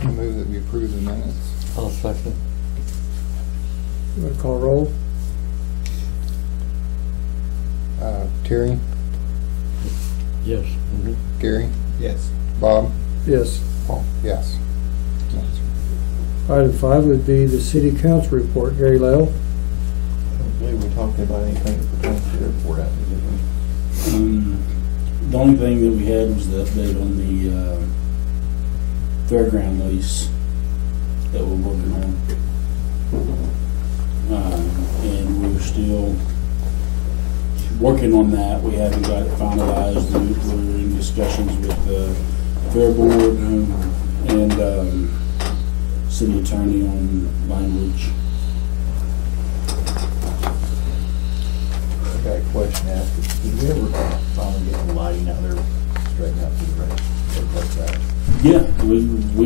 I move that we approve the minutes. I'll second. You want to call roll? Terry, Yes. Mm-hmm. Gary, Yes. Bob, Yes. Paul, yes. Item 5 would be the city council report. Gary Lale. I don't believe we're talking about anything that pertains to the airport out there. The only thing that we had was the update on the fairground lease that we're working on. And we're still working on that. We haven't got it finalized. We're in discussions with the fair board and city attorney on language. I got a question asked. Did we ever finally get the lighting out there straightened out to the right? Yeah, we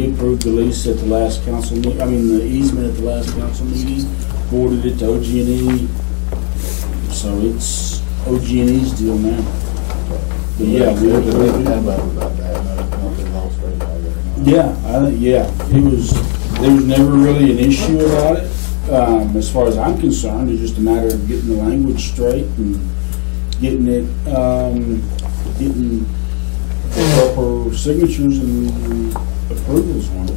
approved the lease at the last council meeting, the easement at the last council meeting, forwarded it to OG&E, so it's OG&E's deal now. But yeah, we There's a big approved it. hubbub about that. I don't know if it's all straightened out there. There was never really an issue about it. As far as I'm concerned, it's just a matter of getting the language straight and getting it, getting proper signatures and approvals on it.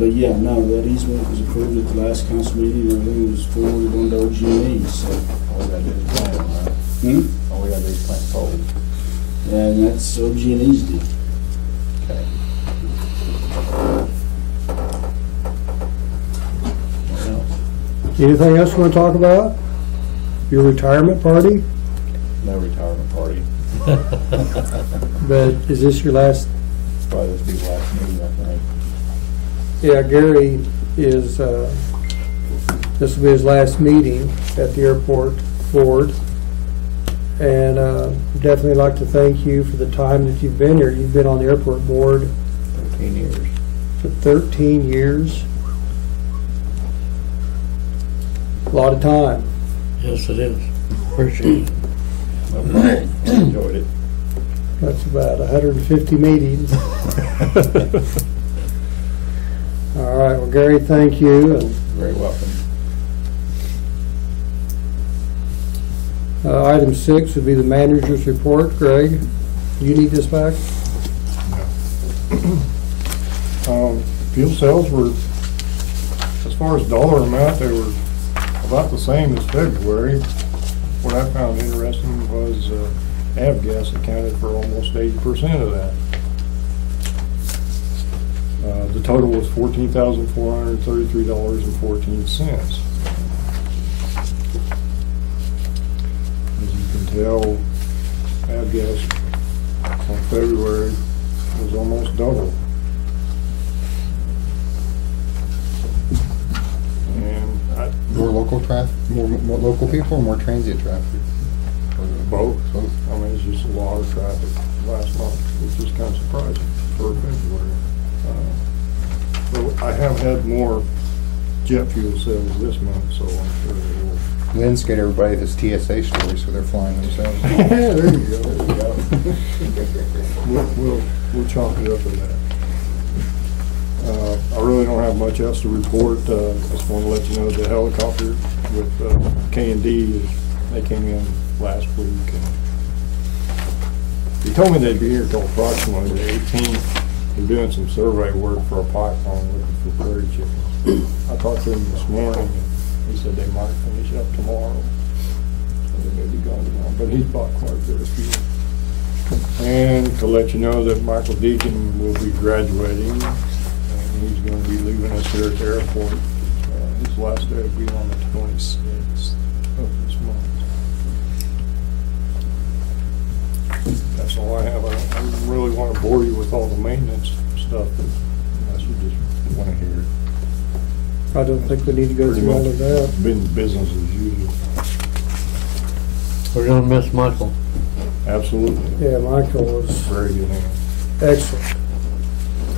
But yeah, no, that easement was approved at the last council meeting, and everything was forwarded on to OG&E, so. All we gotta do is plant them, right? All we gotta do is plant poles. And that's OG&E's deal. Okay. What else? Anything else you want to talk about? Your retirement party? No retirement party. But is this your last? Probably this will be the last meeting, I think. Yeah, Gary is, this will be his last meeting at the airport board. And definitely like to thank you for the time that you've been here. You've been on the airport board 13 years. for 13 years. A lot of time. Yes, it is. Appreciate it. No problem. I enjoyed it. That's about 150 meetings. All right, well, Gary, thank you. And Very welcome. item 6 would be the manager's report. Greg, you need this back? Fuel sales were, as far as dollar amount, they were about the same as February. What I found interesting was avgas accounted for almost 80% of that. The total was $14,433.14. As you can tell, avgas on February was almost double. And More local traffic, more local people, or more transient traffic? both. I mean, it's just a lot of traffic last month, which is kind of surprising for February. But I have had more jet fuel sales this month, so I'm sure it will. Lynn's got everybody this TSA story, so they're flying themselves. There you go. We'll chalk it up to that. I really don't have much else to report. I just want to let you know the helicopter with K&D, they came in last week. And they told me they'd be here till approximately the 18th. They're doing some survey work for a pipeline looking for prairie chickens. I talked to him this morning, and he said they might finish up tomorrow. So they may be gone tomorrow, but he's bought quite a bit of fuel. And to let you know that Michael Deacon will be graduating, and he's going to be leaving us here at the airport. His last day will be on the 26th of this month. That's all I have. I don't really want to bore you with all the maintenance stuff, unless you just want to hear it. I don't think we need to go Pretty through all much of that. been business as usual. We're gonna miss Michael. Absolutely. Yeah, Michael was Very good hand. excellent.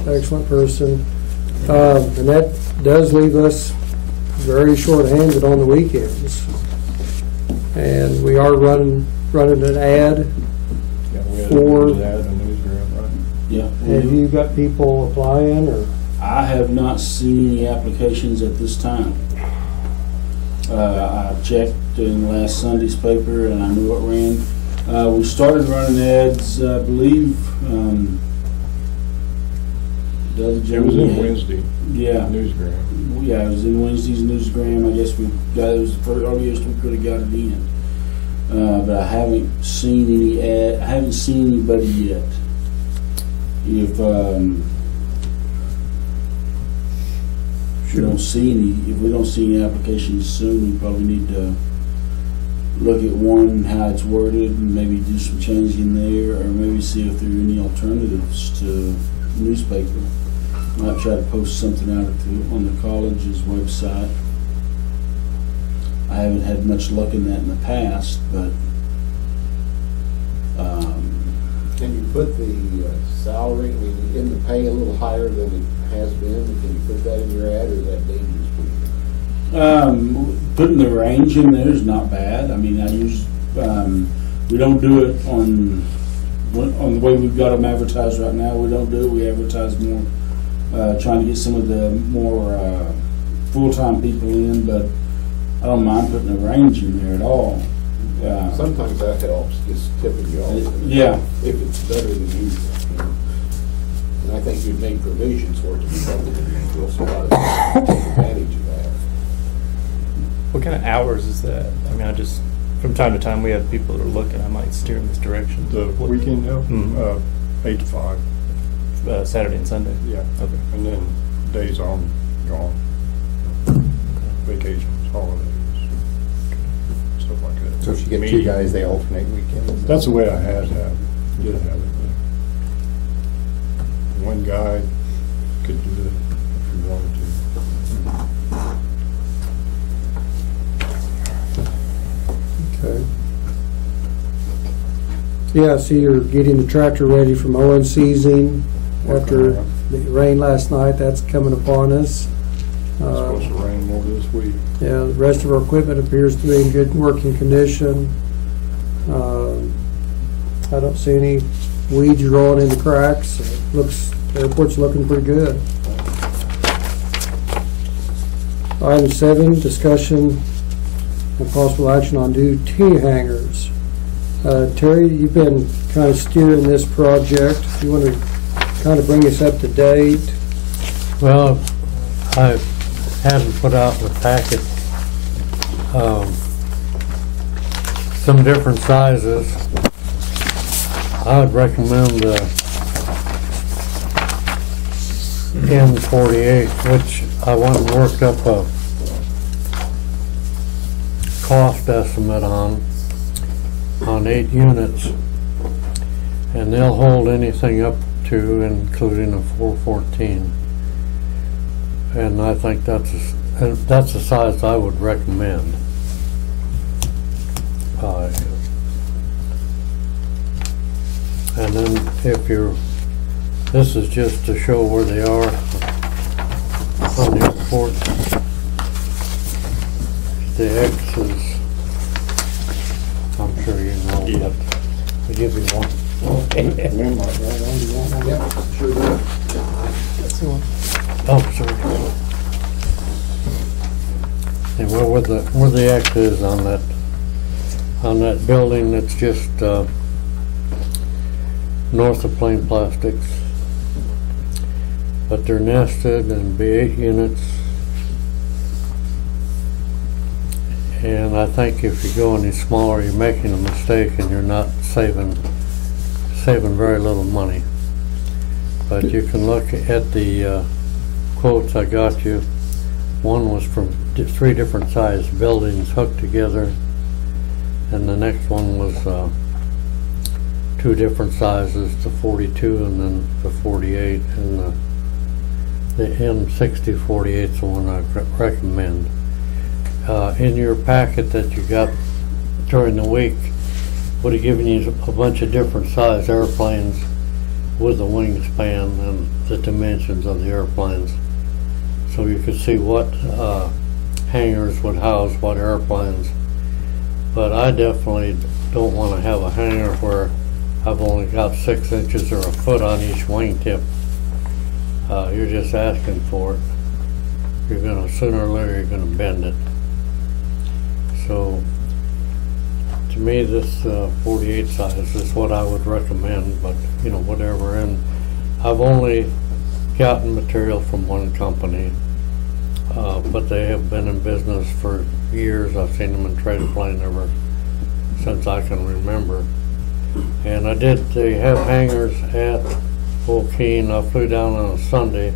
Excellent person. And that does leave us very short-handed on the weekends. And we are running an ad. Yeah, we had For- that in the newsroom, right? Yeah. Have you got people applying or? I have not seen any applications at this time. I checked in last Sunday's paper and I knew it ran. We started running ads, I believe, the other It was gentleman in had- Wednesday, Yeah. newsgram. Yeah, it was in Wednesday's newsgram. I guess it was the earliest we could have got it in. But I haven't seen any I haven't seen anybody yet. If if we don't see any applications soon, we probably need to look at one, how it's worded, and maybe do some changing there, or maybe see if there are any alternatives to newspaper. Might try to post something out on the college's website. I haven't had much luck in that in the past, but Can you put the salary, I mean, in the pay a little higher than it has been? Can you put that in your ad, or is that dangerous for you? putting the range in there is not bad. I mean, we don't do it on the way we've got them advertised right now. We don't do it. We advertise more, trying to get some of the more full-time people in, but I don't mind putting a range in there at all. Sometimes that helps, just tipping you off. Yeah. If it's better than usual. You know. And I think you'd make provisions for it to be better than usual, so a lot of take advantage of that. What kind of hours is that? I mean, from time to time, we have people that are looking. I might steer in this direction. The weekend help, Mhm. 8 to 5, Saturday and Sunday. yeah. Okay. And then days on, gone. Vacations, holidays, stuff like that. So if you get two Meeting. guys, they alternate weekends? That's the way I did have it. But one guy could do it if he wanted to. Okay. Yeah, so you're getting the tractor ready for mowing season after the rain last night. That's coming upon us. It's supposed to rain more this week. Yeah, the rest of our equipment appears to be in good working condition. I don't see any weeds growing in the cracks. The airport's looking pretty good. Item 7, discussion and possible action on new T hangars. Terry, you've been kind of steering this project. You want to kind of bring us up to date? Well, I hadn't put out in the packet some different sizes. I would recommend the N48, which I went and worked up a cost estimate on 8 units, and they'll hold anything up to including a 414. And I think that's the size I would recommend. And then this is just to show where they are on the airport. The X is, I'm sure you know, Yeah. but I'll give you one. Lynn might write on, do you want one? Yeah, sure do. Let's see one. Oh, sorry. And where the X is on that building that's just north of Plain Plastics. But they're nested and be 8 units. And I think if you go any smaller, you're making a mistake and you're not saving very little money. But you can look at the quotes I got you. One was from 3 different size buildings hooked together, and the next one was 2 different sizes, the 42 and then the 48, and the M60 48 is the one I recommend. In your packet that you got during the week would have given you a bunch of different size airplanes with the wingspan and the dimensions of the airplanes, so you could see what hangars would house what airplanes. But I definitely don't want to have a hangar where I've only got 6 inches or a foot on each wingtip. you're just asking for it. You're gonna, sooner or later, you're gonna bend it. So, to me, this 48 size is what I would recommend, but, you know, whatever. And I've only gotten material from one company, but they have been in business for years. I've seen them in trade plane ever since I can remember. And they have hangars at Volcane. I flew down on a Sunday,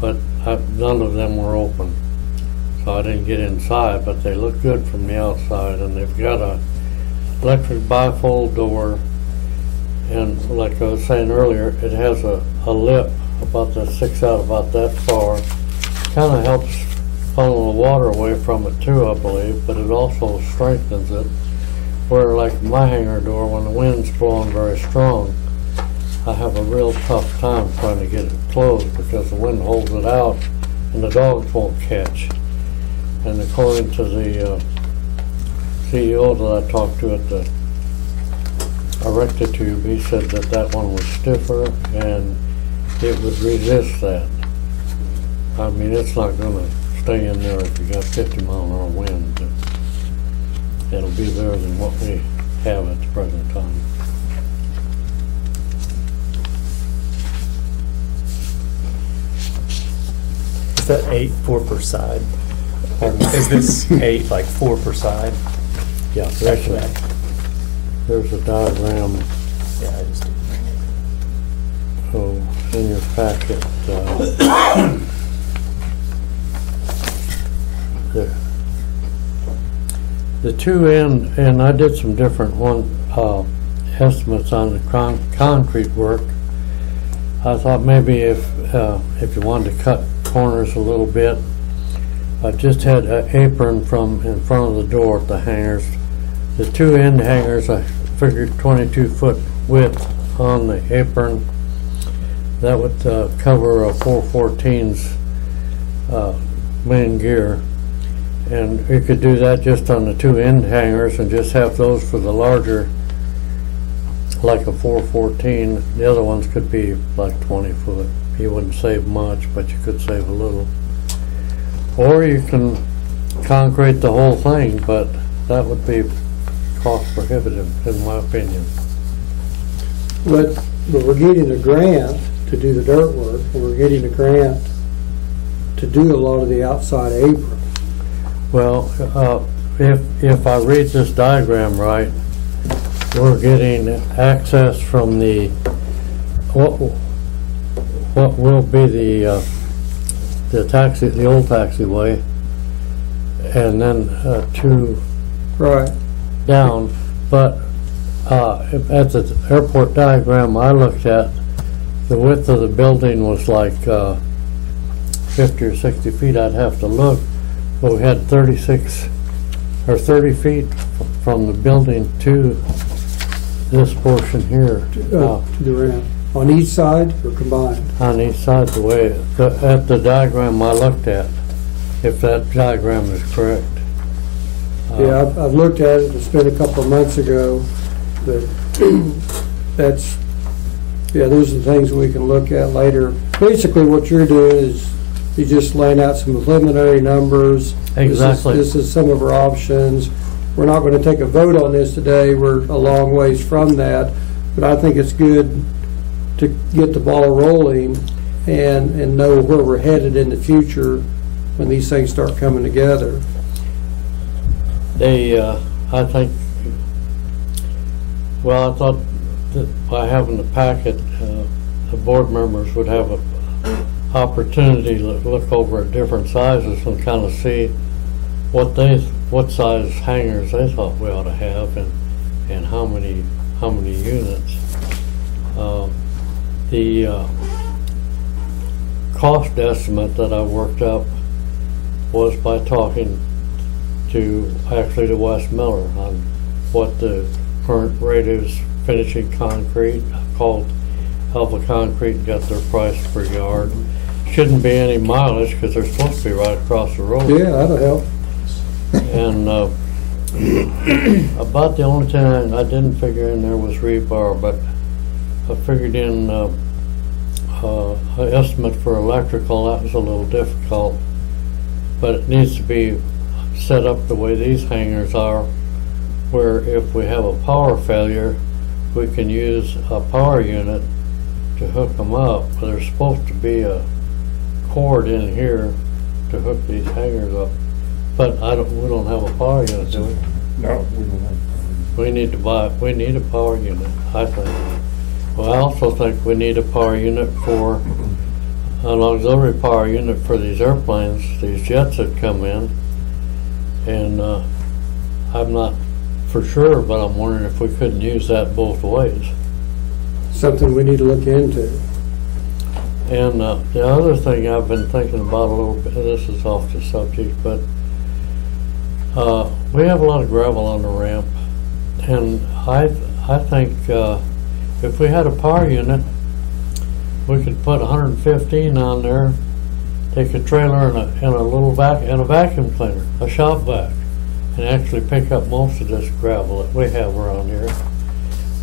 but none of them were open. So I didn't get inside, but they look good from the outside, and they've got a electric bifold door, and like I was saying earlier, it has a lip about that sticks out about that far. Kind of helps funnel the water away from it too, I believe, but it also strengthens it. Where like my hangar door, when the wind's blowing very strong, I have a real tough time trying to get it closed because the wind holds it out and the dogs won't catch. And according to the CEO that I talked to at the Erectitube, he said that one was stiffer and it would resist that. I mean, it's not going to stay in there if you got 50-mile-an-hour wind, but it'll be better than what we have at the present time. Is that 8, 4 per side? Pardon? Is this 8 like 4 per side? Yeah, there's a diagram. Yeah, I just didn't. So in your packet, there. The two end, and I did some different estimates on the concrete work. I thought maybe if you wanted to cut corners a little bit, I just had an apron from in front of the door at the hangars. The two end hangars, I figured 22-foot width on the apron. That would cover a 414's main gear. And you could do that just on the two end hangars and just have those for the larger, like a 414. The other ones could be like 20 foot. You wouldn't save much, but you could save a little. Or you can concrete the whole thing, but that would be cost prohibitive in my opinion. But we're getting a grant to do the dirt work, and we're getting a grant to do a lot of the outside apron. Well, if I read this diagram right, we're getting access from the what will be the old taxiway, and then two Right. down. But at the airport diagram I looked at, the width of the building was like 50 or 60 feet. I'd have to look. But we had 36 or 30 feet from the building to this portion here. To the ramp. On each side or combined? On each side, the way at the diagram I looked at, if that diagram is correct. Yeah, I've looked at it. It's been a couple of months ago. But those are the things we can look at later. Basically, what you're doing is you're just laying out some preliminary numbers. Exactly. This is some of our options. We're not going to take a vote on this today. We're a long ways from that. But I think it's good to get the ball rolling and know where we're headed in the future when these things start coming together. I think, well, I thought that by having the packet, the board members would have an opportunity to look over at different sizes and kind of see what size hangars they thought we ought to have and how many units. The cost estimate that I worked up was by talking to Wes Miller on what the current rate is finishing concrete. I called Alva Concrete and got their price per yard. Shouldn't be any mileage because they're supposed to be right across the road. Yeah, that'll help. And about the only thing I didn't figure in there was rebar, but I figured in an estimate for electrical. That was a little difficult, but it needs to be set up the way these hangars are, where if we have a power failure, we can use a power unit to hook them up. But there's supposed to be a cord in here to hook these hangars up, but we don't have a power unit, do we? No, we don't have. We need a power unit, I think. Well, I also think we need a power unit for, an auxiliary power unit for these airplanes, these jets that come in. And I'm not for sure, but I'm wondering if we couldn't use that both ways. Something we need to look into. And the other thing I've been thinking about a little bit, this is off the subject, but we have a lot of gravel on the ramp. And I think if we had a power unit, we could put 115 on there, take a trailer and a little vacuum cleaner, a shop vac, and actually pick up most of this gravel that we have around here.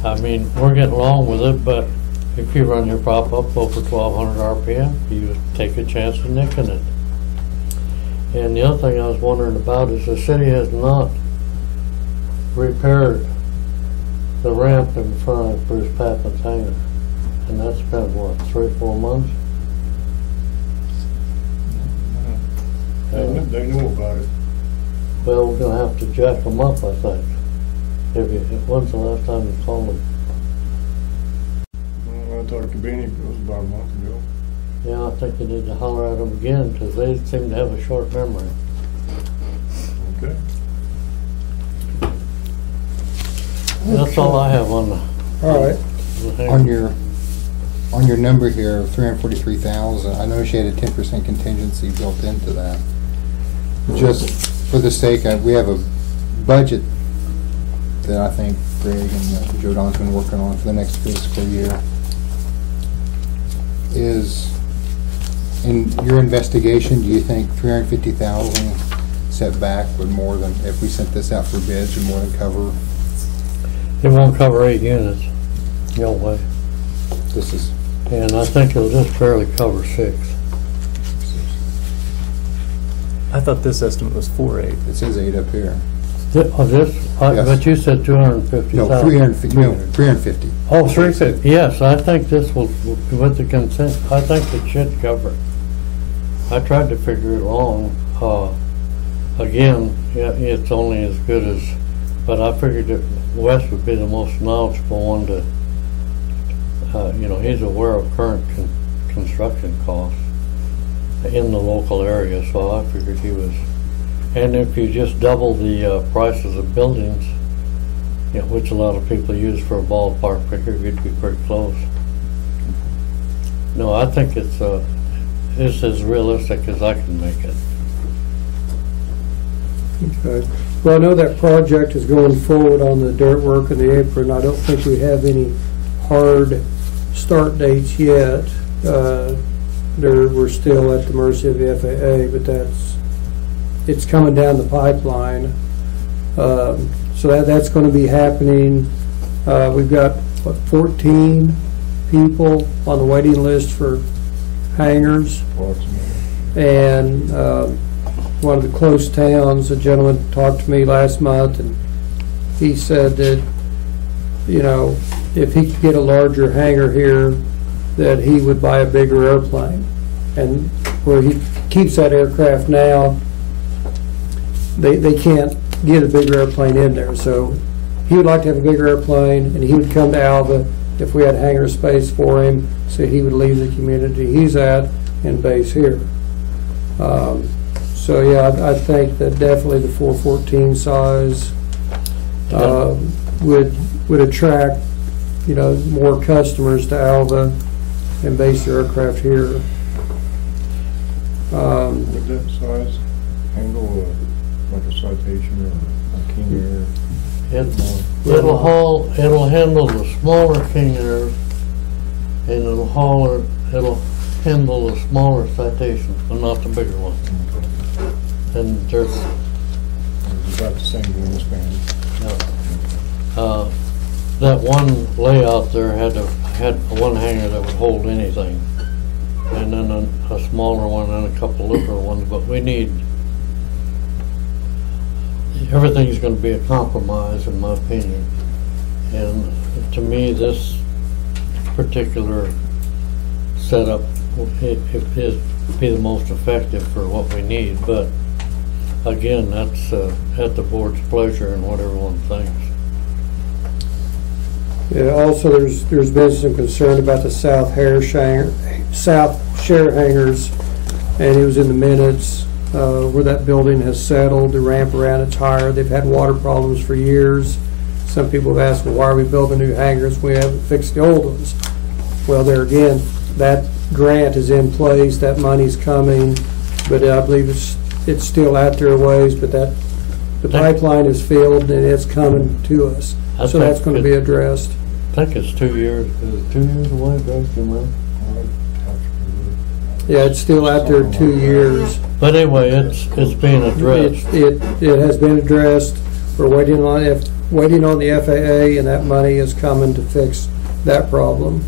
I mean, we're getting along with it, but if you run your prop up over 1200 RPM, you take a chance of nicking it. And the other thing I was wondering about is the city has not repaired the ramp in front of Bruce Papin's hangar. And that's been, what, 3-4 months? They know about it. Well, we're gonna have to jack them up, I think. When's the last time you called them? Well, I talked to Benny, it was about a month ago. Yeah, I think you need to holler at them again, because they seem to have a short memory. Okay. That's all I have on the. All right. hangar. On your number here of 343,000, I know she had a 10% contingency built into that. Just for the sake, we have a budget that I think Greg and Joe Don's been working on for the next fiscal year. Is, in your investigation, do you think 350,000 set back would more than, if we sent this out for bids, would more than cover? It won't cover 8 units. No way. This is. And I think it'll just barely cover 6. I thought this estimate was 4.8. It says 8 up here. Yes. But you said 250,000. No, 350. No, 350. Oh, 350. Yes, I think this will, with the consent, I think it should cover it. I tried to figure it along. Again, yeah, it's only as good as, but I figured that Wes would be the most knowledgeable one to, he's aware of current construction costs in the local area, so I figured he was. And if you just double the prices of buildings, which a lot of people use for a ballpark figure, you'd be pretty close. No, I think it's as realistic as I can make it. Okay. Well, I know that project is going forward on the dirt work and the apron. I don't think we have any hard start dates yet. We're still at the mercy of the FAA, but it's coming down the pipeline. So that's going to be happening. We've got, 14 people on the waiting list for hangars. And one of the close towns, a gentleman talked to me last month, and he said that, if he could get a larger hangar here, that he would buy a bigger airplane. And where he keeps that aircraft now, they can't get a bigger airplane in there. So he would like to have a bigger airplane, and he would come to Alva if we had hangar space for him, so he would leave the community he's at and base here. So yeah, I think that definitely the 414 size would attract, more customers to Alva and base their aircraft here. Would that size handle like a Citation or a King Air? It'll handle the smaller King Airs, and it'll handle the smaller Citations, but not the bigger ones. And there's About the same wingspan. that one layout there had one hangar that would hold anything. and then a smaller one and a couple littler ones, but we need, everything's gonna be a compromise in my opinion. And to me, this particular setup, it is be the most effective for what we need, but again, that's at the board's pleasure and what everyone thinks. Yeah, also, there's been some concern about the South Share hangars, and it was in the minutes where that building has settled, the ramp around it's higher, they've had water problems for years. Some people have asked, well, why are we building new hangars? We haven't fixed the old ones. Well, there again, that grant is in place, that money's coming, but I believe it's still out there a ways, but the pipeline is filled and it's coming to us. So that's going to be addressed. I think it's 2 years. Is it 2 years away, Greg? Yeah, it's still out there 2 years. But anyway, it's being addressed. It has been addressed. We're waiting on the FAA, and that money is coming to fix that problem.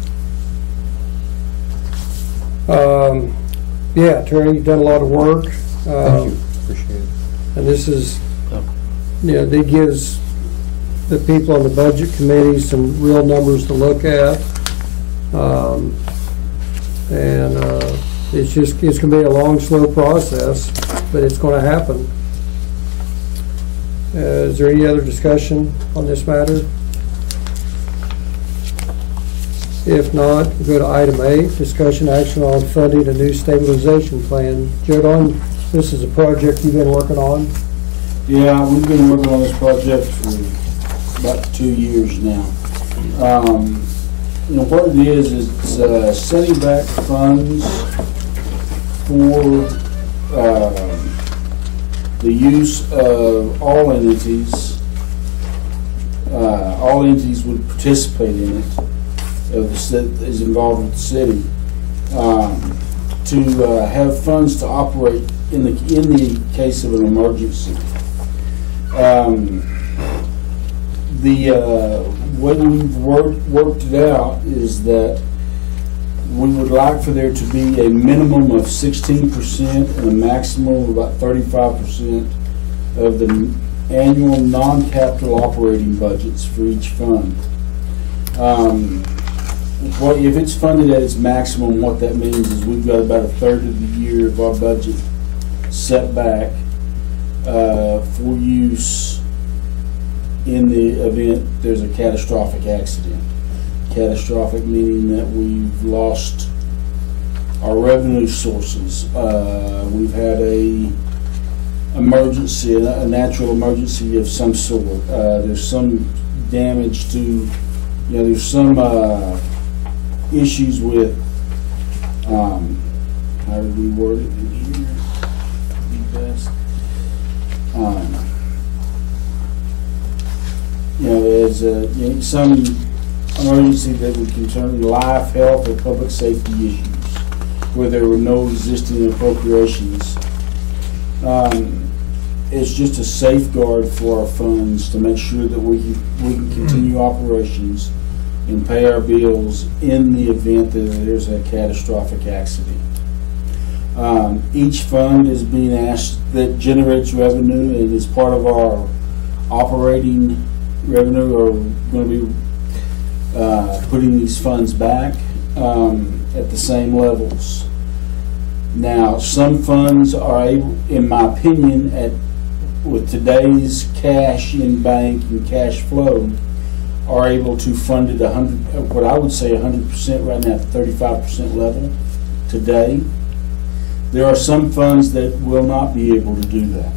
Yeah, Terry, you've done a lot of work. Thank you, appreciate it. And this is, it gives the people on the budget committee some real numbers to look at. It's going to be a long, slow process, but it's going to happen. Is there any other discussion on this matter? If not, go to item 8, discussion action on funding a new stabilization plan. Joe, this is a project you've been working on. Yeah, we've been working on this project for about 2 years now. What it is it's setting back funds for the use of all entities. All entities would participate in it, that is involved with the city, to have funds to operate in the case of an emergency. The way we've worked it out is that we would like for there to be a minimum of 16% and a maximum of about 35% of the annual non-capital operating budgets for each fund. If it's funded at its maximum, what that means is we've got about a third of the year of our budget set back for use in the event there's a catastrophic accident. Catastrophic meaning that we've lost our revenue sources. We've had a natural emergency of some sort. There's some damage to, there's some issues with, how do we word it in here? Be best. There's some emergency that would concern life, health, or public safety issues where there were no existing appropriations. It's just a safeguard for our funds to make sure that we can continue operations and pay our bills in the event that there's a catastrophic accident. Each fund is being asked that generates revenue and is part of our operating revenue, or going to be putting these funds back at the same levels. Now, some funds are able, in my opinion, with today's cash in bank and cash flow, are able to fund it 100%, what I would say 100% right now, at the 35% level today. There are some funds that will not be able to do that.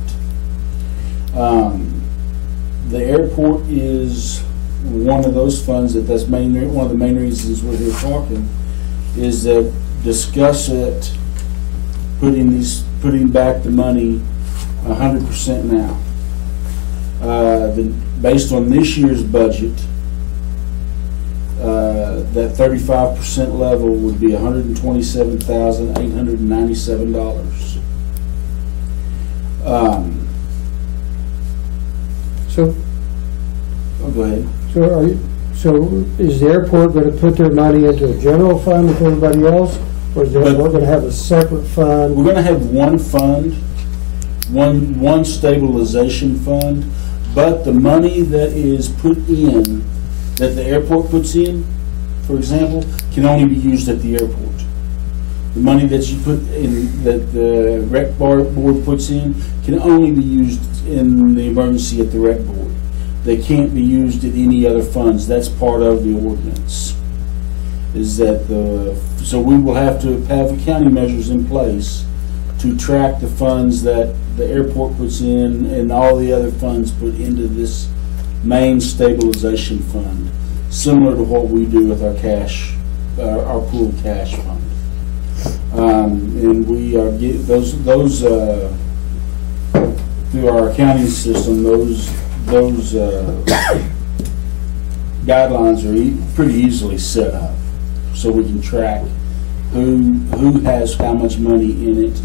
The airport is one of those funds that's one of the main reasons we're here talking, is that discuss it, putting back the money 100% now. Based on this year's budget, that 35% level would be $127,897. Go ahead. So is the airport going to put their money into a general fund with everybody else, Or is it, But- we're gonna have a separate fund? We're gonna have one fund, one stabilization fund, but the money that is put in, that the airport puts in, for example, can only be used at the airport. The money that you put in, that the rec board puts in, can only be used in the emergency at the rec board. They can't be used in any other funds. That's part of the ordinance. Is that so we will have to have accounting measures in place to track the funds that the airport puts in and all the other funds put into this main stabilization fund, similar to what we do with our cash, our pooled cash fund. And we are those through our accounting system. Those guidelines are pretty easily set up, so we can track who has how much money in it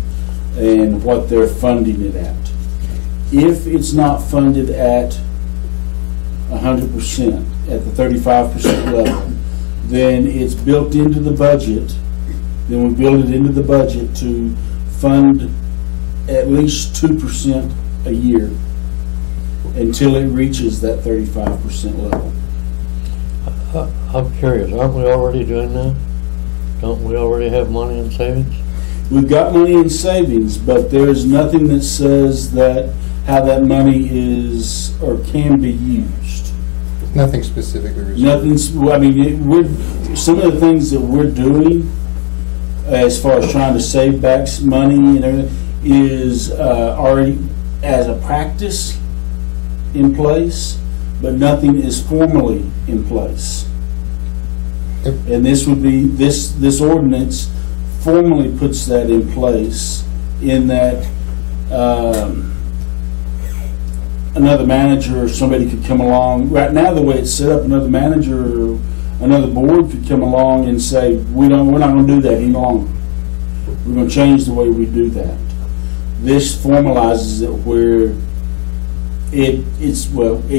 and what they're funding it at. If it's not funded at 100%, at the 35% level, then it's built into the budget. Then we build it into the budget to fund at least 2% a year until it reaches that 35% level. I'm curious, aren't we already doing that? Don't we already have money in savings? We've got money in savings, but there's nothing that says that how that money is or can be used. Nothing specifically reserved. Nothing's. I mean, we're some of the things that we're doing as far as trying to save back some money and everything is already as a practice in place, but nothing is formally in place. And this would be this ordinance formally puts that in place in that another manager or somebody could come along. Right now, the way it's set up, another manager or another board could come along and say, we're not going to do that any longer. We're going to change the way we do that. This formalizes it where it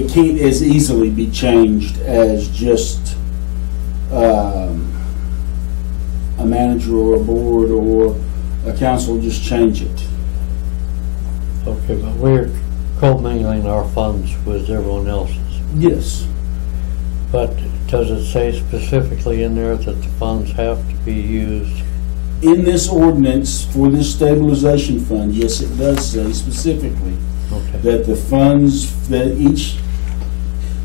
can't as easily be changed as just a manager or a board or a council just change it. Okay, but we're commingling our funds with everyone else's. Yes. But does it say specifically in there that the funds have to be used? In this ordinance for this stabilization fund, yes, it does say specifically Okay. that the funds that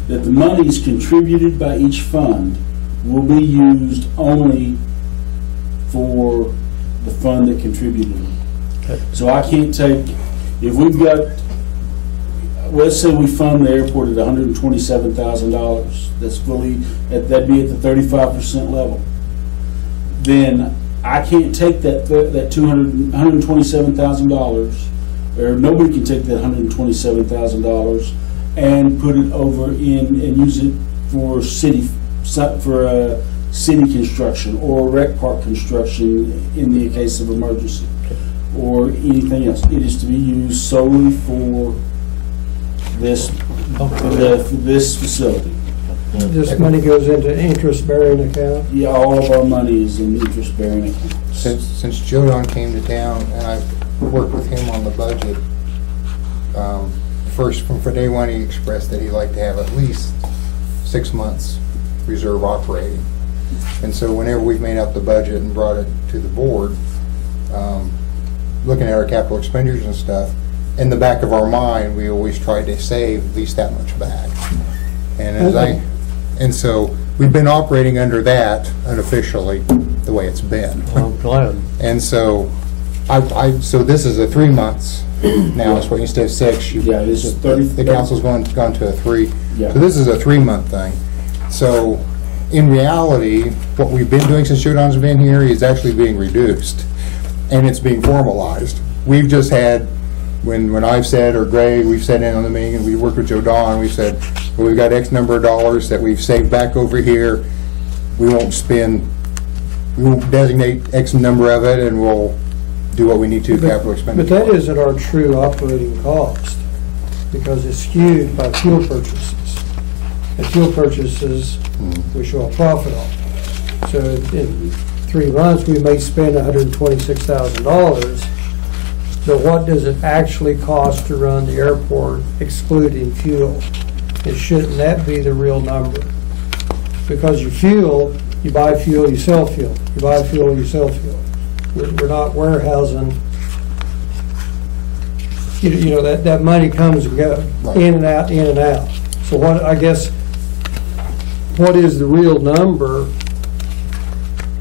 the monies contributed by each fund will be used only for the fund that contributed. Okay. So I can't take, if we've got, let's say we fund the airport at $127,000, that's fully, that'd be at the 35% level. Then I can't take that $127,000, or nobody can take that $127,000 and put it over in and use it for city construction or rec park construction in the case of emergency or anything else. It is to be used solely for this this facility. This money goes into interest-bearing account? Yeah, all of our money is in interest-bearing accounts. Since Jodan came to town and I worked with him on the budget, first from day one he expressed that he'd like to have at least 6 months reserve operating. And so whenever we've made out the budget and brought it to the board, looking at our capital expenditures and stuff, in the back of our mind we always tried to save at least that much back. And so we've been operating under that unofficially the way it's been. I'm glad. And so so this is a 3 months now, it's what instead of 6, Yeah, this is 30. the council's gone to a 3. Yeah. So this is a 3-month thing. So in reality, what we've been doing since Jodan's been here is actually being reduced and it's being formalized. We've just had, when I've said, or Greg, we've sat in on the meeting and we worked with Jodan, we've said, well, we've got X number of dollars that we've saved back over here. We won't designate X number of it and we'll do what we need to capital expenditure. But that isn't our true operating cost, because it's skewed by fuel purchases. And fuel purchases, we show a profit on. So 3 months, we may spend $126,000. But what does it actually cost to run the airport excluding fuel? And shouldn't that be the real number? Because your fuel, you buy fuel, you sell fuel. You buy fuel, you sell fuel. We're not warehousing. You know, that money comes and goes, in and out, in and out. So what, I guess, what is the real number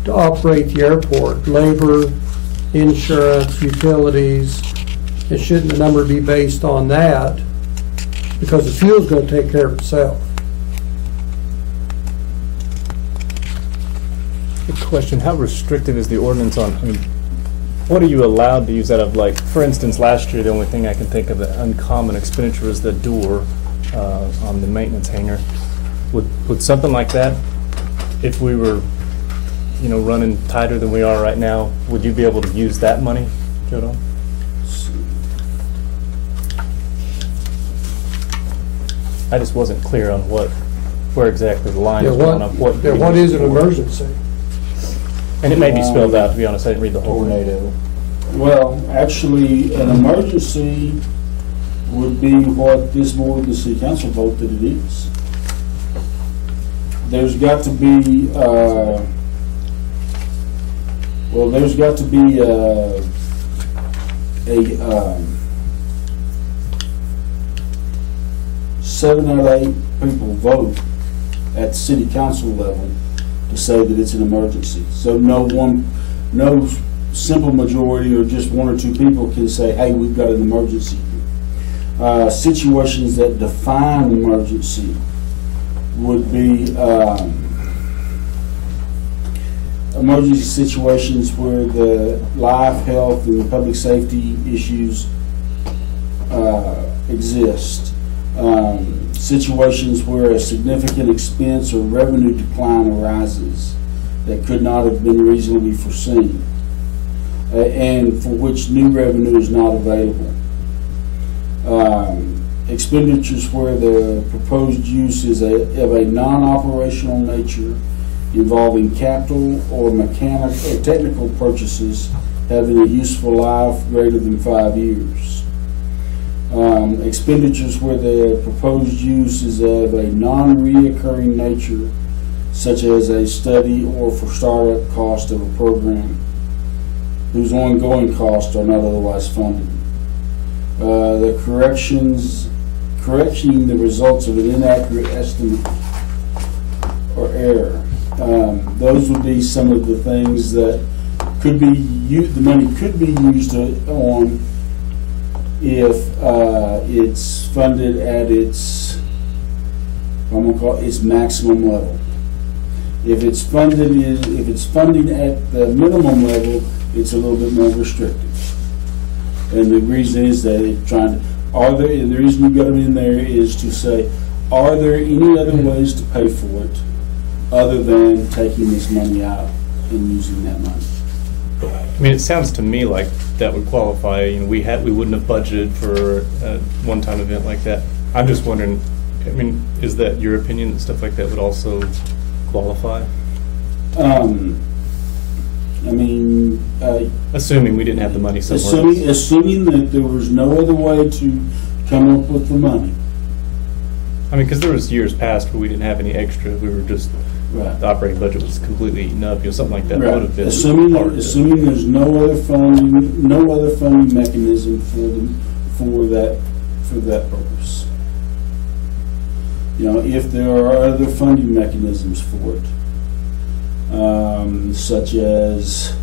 to operate the airport? Labor, insurance, utilities, and shouldn't the number be based on that? Because the fuel's gonna take care of itself. Good question. How restrictive is the ordinance on, I mean, what are you allowed to use out of, like, for instance, last year, the only thing I can think of that uncommon expenditure was the door on the maintenance hangar. Would something like that, if we were, you know, running tighter than we are right now, would you be able to use that money, Joe? I just wasn't clear on where exactly the line is drawn of what. Yeah, what is an emergency? And it may be spelled out, to be honest, I didn't read the whole thing. Tornado. Well, actually, an emergency would be what this board and the city council vote that it is. There's got to be, there's got to be a 7 out of 8 people vote at the city council level to say that it's an emergency. So no simple majority or just 1 or 2 people can say, hey, we've got an emergency here. Situations that define emergency would be emergency situations where the life, health, and public safety issues exist. Situations where a significant expense or revenue decline arises that could not have been reasonably foreseen, and for which new revenue is not available. Expenditures where the proposed use is of a non-operational nature involving capital or mechanical or technical purchases having a useful life greater than 5 years. Expenditures where the proposed use is of a non-reoccurring nature, such as a study or for startup cost of a program whose ongoing costs are not otherwise funded. The correcting the results of an inaccurate estimate or error. Those would be some of the things that could be the money could be used on if it's funded at its, I'm gonna call it its maximum level. If it's funding at the minimum level, it's a little bit more restrictive. And the reason is that it's trying to, and the reason you got them in there is to say, are there any other ways to pay for it other than taking this money out and using that money? I mean, it sounds to me like that would qualify. You know, we wouldn't have budgeted for a one-time event like that. I'm just wondering, I mean, is that your opinion that stuff like that would also qualify? I mean, assuming we didn't have the money somewhere else. Assuming that there was no other way to come up with the money. I mean, because there was years past where we didn't have any extra. We were just, the operating budget was completely eaten up. You know, something like that would have been assuming there's no other funding mechanism for that purpose. You know, if there are other funding mechanisms for it. Such as,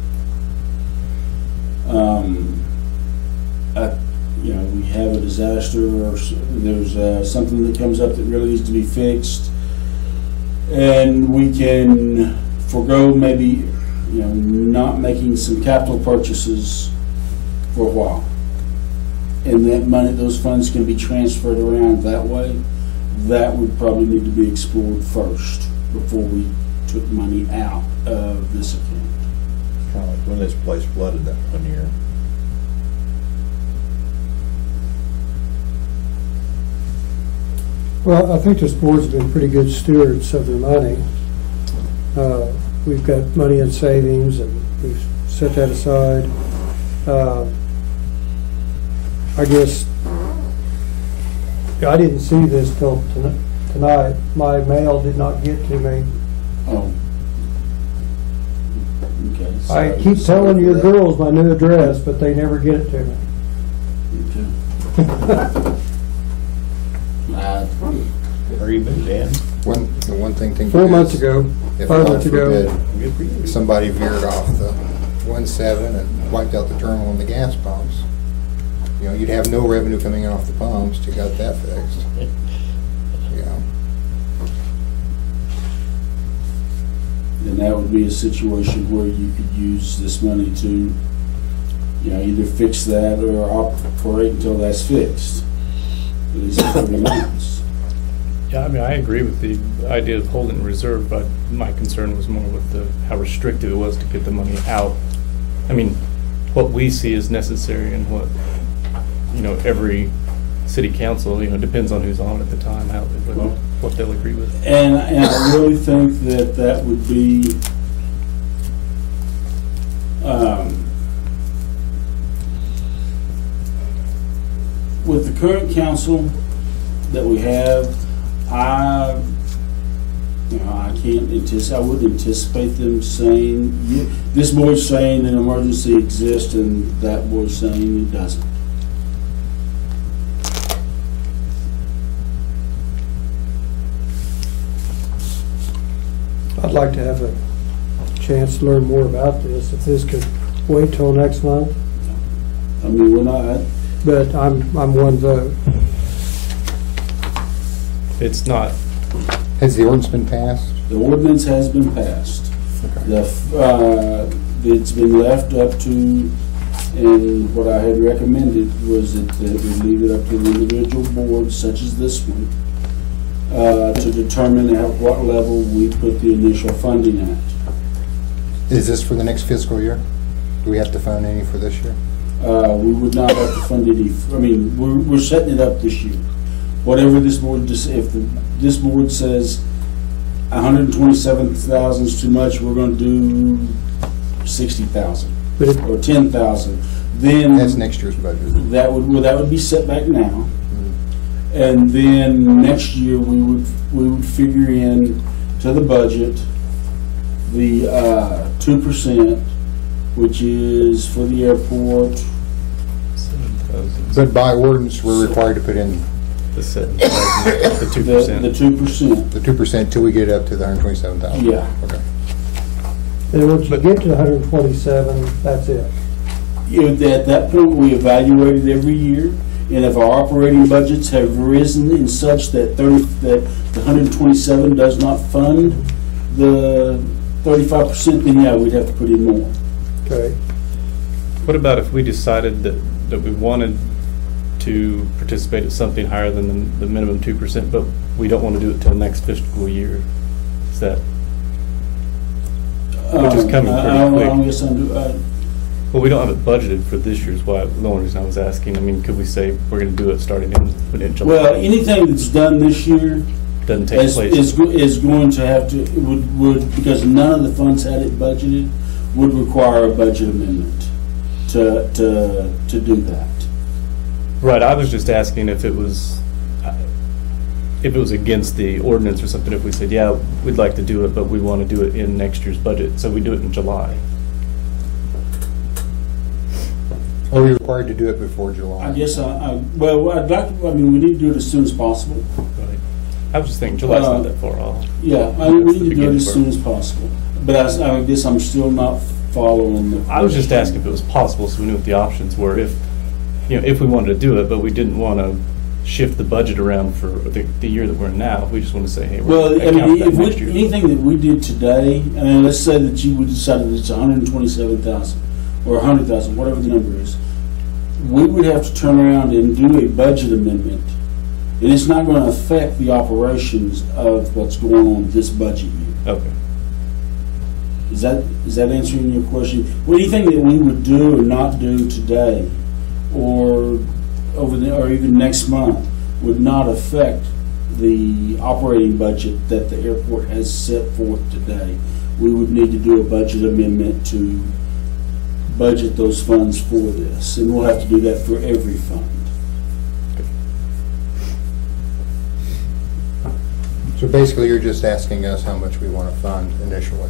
we have a disaster or there's something that comes up that really needs to be fixed, and we can forego maybe, not making some capital purchases for a while, and that money, those funds can be transferred around that way. That would probably need to be explored first before we took money out of this account. Kind of like when this place flooded that one year. Well, I think this board's been pretty good stewards of their money. we've got money in savings and we've set that aside. I guess I didn't see this till tonight. My mail did not get to me. Oh. Okay. I sorry- keep sorry telling for your that. girls my new address, but they never get it to me. Okay. Where you been, Dan? The one thing. 4 months ago, If 5 God months ago. forbid, Good for you. somebody veered off the 1.7 and wiped out the terminal and the gas pumps, you know, you'd have no revenue coming in off the pumps till you got that fixed. You know, Then that would be a situation where you could use this money to, you know, either fix that or operate until that's fixed. At least for 3 months. Yeah, I mean, I agree with the idea of holding reserve, but my concern was more with how restrictive it was to get the money out. I mean, what we see is necessary and what, you know, every city council, you know, depends on who's on at the time, what they'll agree with. And I really think that would be, with the current council that we have, I can't I wouldn't anticipate them saying, this board's saying an emergency exists and that board's saying it doesn't. I'd like to have a chance to learn more about this, if this could wait till next month, I mean, we're not, but I'm one vote. It's not, has the ordinance been passed? the ordinance has been passed. It's been left up to, and what I had recommended was that we leave it up to the individual boards, such as this one, to determine at what level we put the initial funding at. Is this for the next fiscal year? Do we have to fund any for this year? We would not have to fund any, I mean, we're setting it up this year. Whatever this board, this board says 127,000 is too much, we're gonna do 60,000 But if, or 10,000, then That's next year's budget. that would be set back now. And then next year, we would figure in to the budget the 2%, which is for the airport. 7,000. But by ordinance, we're required to put in The 7,000, the 2%. The 2%. the 2% till we get up to the 127,000. Yeah. Okay. and once you get to 127, that's it. At that point, we evaluate it every year, and if our operating budgets have risen in such that the 127 does not fund the 35%, then yeah, we'd have to put in more. Okay. What about if we decided that we wanted to participate at something higher than the minimum 2%, but we don't want to do it till next fiscal year? Is that, which is coming pretty quick. I guess Well, we don't have it budgeted for this year's, the only reason I was asking. I mean, could we say we're going to do it starting in July? well, anything that's done this year Doesn't take place. is going to have to, would, because none of the funds had it budgeted, would require a budget amendment to do that. Right, I was just asking if it was against the ordinance or something, if we said, yeah, we'd like to do it, but we want to do it in next year's budget, so we do it in July. Are we required to do it before July? I guess well, I'd like, I mean, we need to do it as soon as possible. Right. I was just thinking July's not that far off. Yeah, That's we the need to do it beginning as part. soon as possible. But I guess I'm still not following the. I was just asking if it was possible, so we knew what the options were, if we wanted to do it, but we didn't want to shift the budget around for the year that we're in now. We just want to say, hey, Well, we're I mean, account for if that next year. anything that we did today, I mean, let's say that you would decide that it's 127,000 or 100,000, whatever the number is, we would have to turn around and do a budget amendment, and it's not going to affect the operations of what's going on this budget year. Okay. Is that answering your question? Well, anything that we would do or not do today, or or even next month, would not affect the operating budget that the airport has set forth today. we would need to do a budget amendment to budget those funds for this, and we'll have to do that for every fund. So basically, you're just asking us how much we want to fund initially.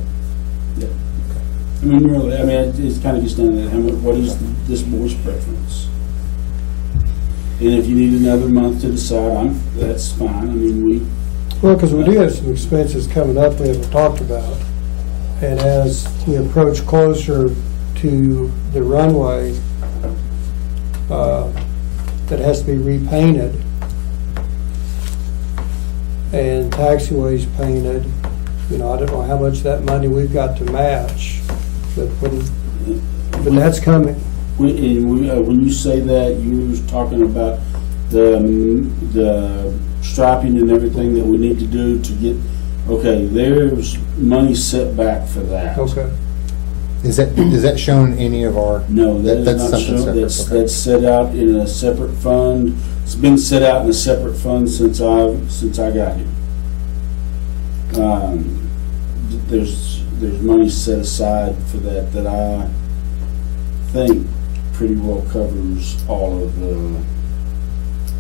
Yeah. I mean, really, I mean, it kind of gets down to that, how much, what is this board's preference? And if you need another month to decide, that's fine. I mean, Well, because we do have some expenses coming up we haven't talked about. And as we approach closer to the runway that has to be repainted and taxiways painted, you know, I don't know how much that money we've got to match, but that's coming. when you say that, you're talking about the striping and everything that we need to do to get, okay, there's money set back for that. Okay. Is that shown in any of our? No, that's not something shown. separate, okay. That's set out in a separate fund. It's been set out in a separate fund since I got here. There's money set aside for that I think pretty well covers all of the.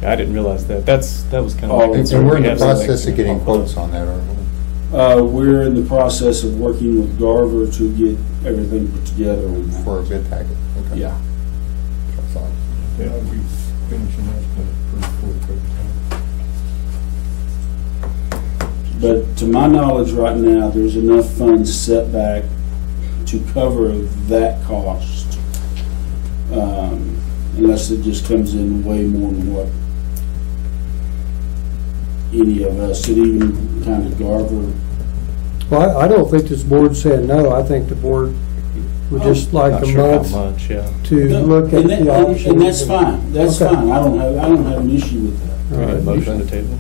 I didn't realize that. That was kind of Oh, my And concern. we're in We the have something process of getting pop up. quotes on that, aren't we? We're in the process of working with Garver to get everything put together on that. For a bid packet? Okay. Yeah. That's what I thought. Yeah, I'll be finishing that pretty quick. But to my knowledge right now, there's enough funds set back to cover that cost. Unless it just comes in way more than what any of us, and even kind of Garver. Well, I don't think this board's saying no. I think the board would just like Not a sure month how much, yeah. to No, look at and that- the options. And that's fine, that's Okay. fine. I don't have an issue with that. Do we need a All right. motion to table?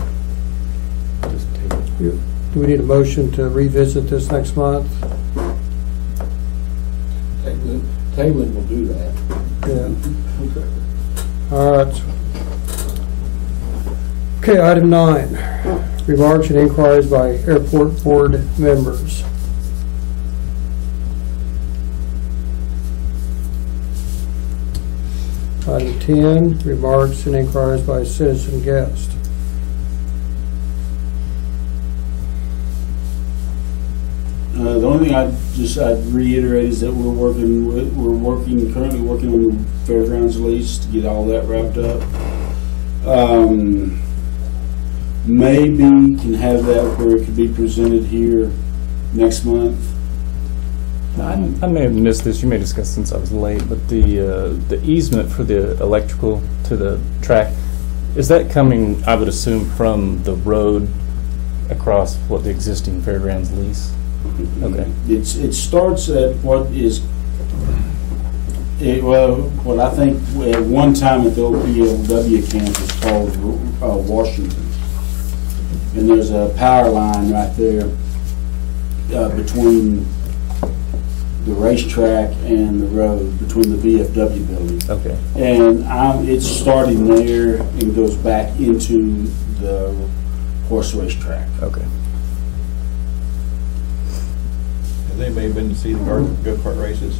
Just table. Do we need a motion to revisit this next month? Tabling will do that. Yeah. All right. Okay, item 9, remarks and inquiries by airport board members. Item 10, remarks and inquiries by citizen guest. The only thing I'd reiterate is that we're currently working on the fairgrounds lease to get all that wrapped up. Maybe can have that where it could be presented here next month. I may have missed this, you may discuss since I was late, but the easement for the electrical to the track, is that coming, I would assume, from the road across what the existing fairgrounds lease? Okay. It starts at what I think at one time at the OPLW camp is called Washington. And there's a power line right there between the racetrack and the road, between the VFW building. Okay. And it's starting there and goes back into the horse racetrack. Okay. Has anybody been to see the go-kart races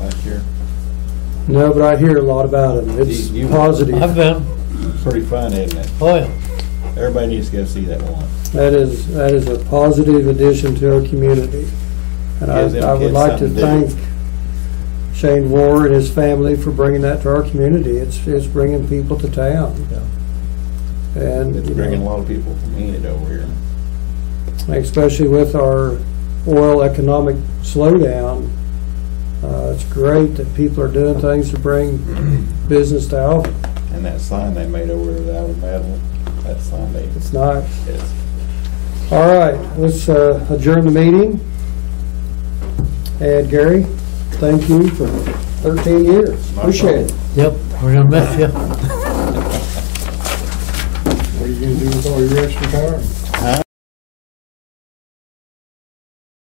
last year? No, but I hear a lot about it. It's You- positive. I've been, Pretty fun, isn't it? oh yeah. Everybody needs to go see that one. That is a positive addition to our community. And Gives them I would kids like to something to do. thank Shane Ward and his family for bringing that to our community. It's bringing people to town. And It's you bringing a know, lot of people from Enid over here. especially with our oil economic slowdown, it's great that people are doing things to bring business to Alva. And that sign they made over there, the Alva Battle, that sign they, It's nice. yes. All right, let's adjourn the meeting. And Gary, thank you for 13 years. Appreciate it. Yep, we're gonna miss you. What are you gonna do with all your extra time?